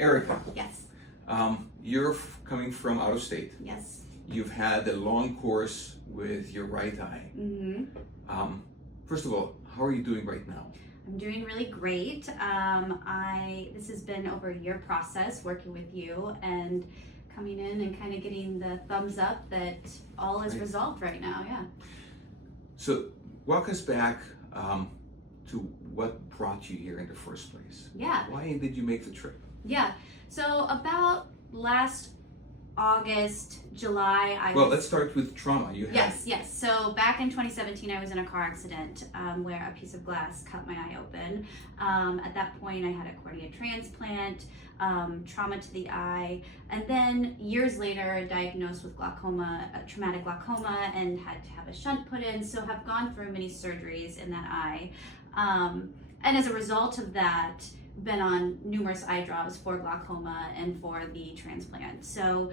Erica, Yes. you're coming from out of state. Yes. You've had a long course with your right eye. Mm-hmm. First of all, how are you doing right now? I'm doing really great. This has been over a year process working with you and coming in and kind of getting the thumbs up that all is resolved right now. Yeah. So walk us back to what brought you here in the first place. Yeah. Why did you make the trip? Yeah. So about last August, July, Let's start with trauma. You had Yes. So back in 2017, I was in a car accident where a piece of glass cut my eye open. At that point, I had a cornea transplant, trauma to the eye, and then years later, diagnosed with glaucoma, traumatic glaucoma, and had to have a shunt put in. So have gone through many surgeries in that eye, and as a result of that, been on numerous eye drops for glaucoma and for the transplant. So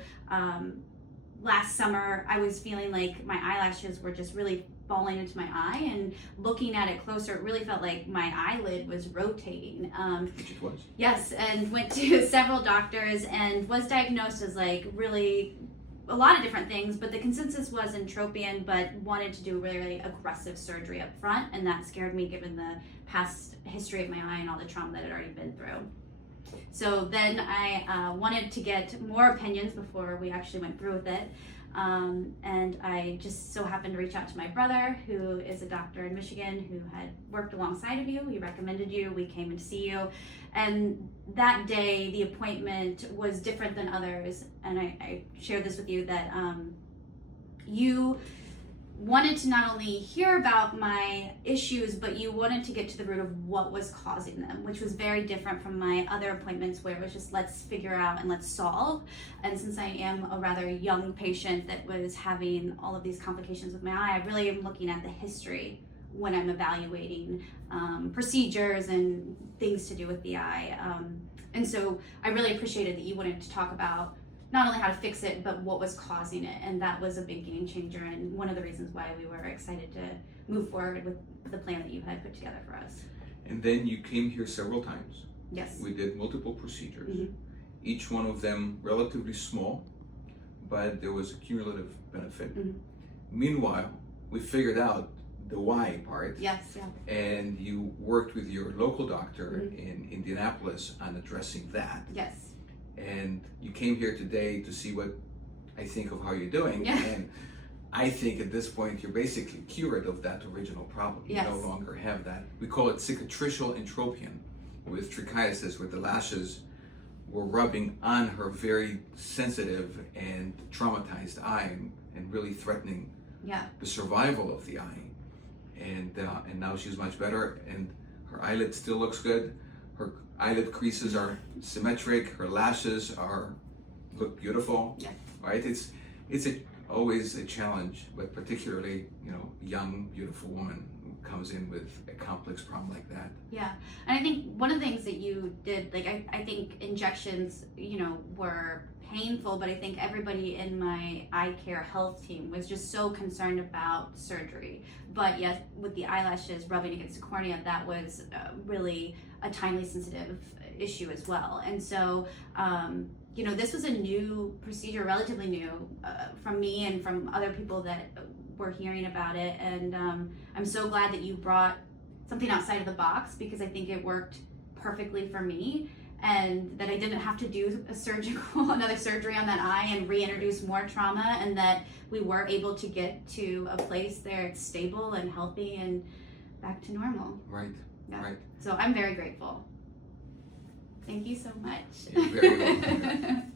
last summer I was feeling like my eyelashes were just really falling into my eye, and looking at it closer, it really felt like my eyelid was rotating. Which it was. Yes, and went to several doctors and was diagnosed as like really a lot of different things, but the consensus was Entropion, but wanted to do really aggressive surgery up front, and that scared me given the past history of my eye and all the trauma that I'd already been through. So then I wanted to get more opinions before we actually went through with it, and I just so happened to reach out to my brother, who is a doctor in Michigan who had worked alongside of you. He recommended you. We came in to see you, and that day the appointment was different than others, and I shared this with you that you wanted to not only hear about my issues, but you wanted to get to the root of what was causing them, which was very different from my other appointments where it was just let's figure out and let's solve. And since I am a rather young patient that was having all of these complications with my eye, I really am looking at the history when I'm evaluating procedures and things to do with the eye. And so I really appreciated that you wanted to talk about not only how to fix it, but what was causing it. And that was a big game changer, and one of the reasons why we were excited to move forward with the plan that you had put together for us. And then you came here several times. Yes. We did multiple procedures. Mm-hmm. Each one of them relatively small, but there was a cumulative benefit. Mm-hmm. Meanwhile, we figured out the why part. Yes, yeah. And you worked with your local doctor Mm-hmm. in Indianapolis on addressing that. Yes. And you came here today to see what I think of how you're doing. Yeah. And I think at this point you're basically cured of that original problem. You Yes. no longer have that. We call it cicatricial entropion with trichiasis, where the lashes were rubbing on her very sensitive and traumatized eye and really threatening the survival of the eye. And now she's much better, and her eyelid still looks good. Her eyelid creases are symmetric. Her lashes look beautiful. Yeah. Right? It's always a challenge, but particularly young, beautiful woman who comes in with a complex problem like that. Yeah, and I think one of the things that you did, like I think injections, were painful, but I think everybody in my eye care health team was just so concerned about surgery. But yes, with the eyelashes rubbing against the cornea, that was really a timely sensitive issue as well. And so, this was a new procedure, relatively new, from me and from other people that were hearing about it. And I'm so glad that you brought something outside of the box, because I think it worked perfectly for me, and that I didn't have to do another surgery on that eye and reintroduce more trauma, and that we were able to get to a place there it's stable and healthy and back to normal. Right. Yeah. Right. So I'm very grateful. Thank you so much. You're very welcome.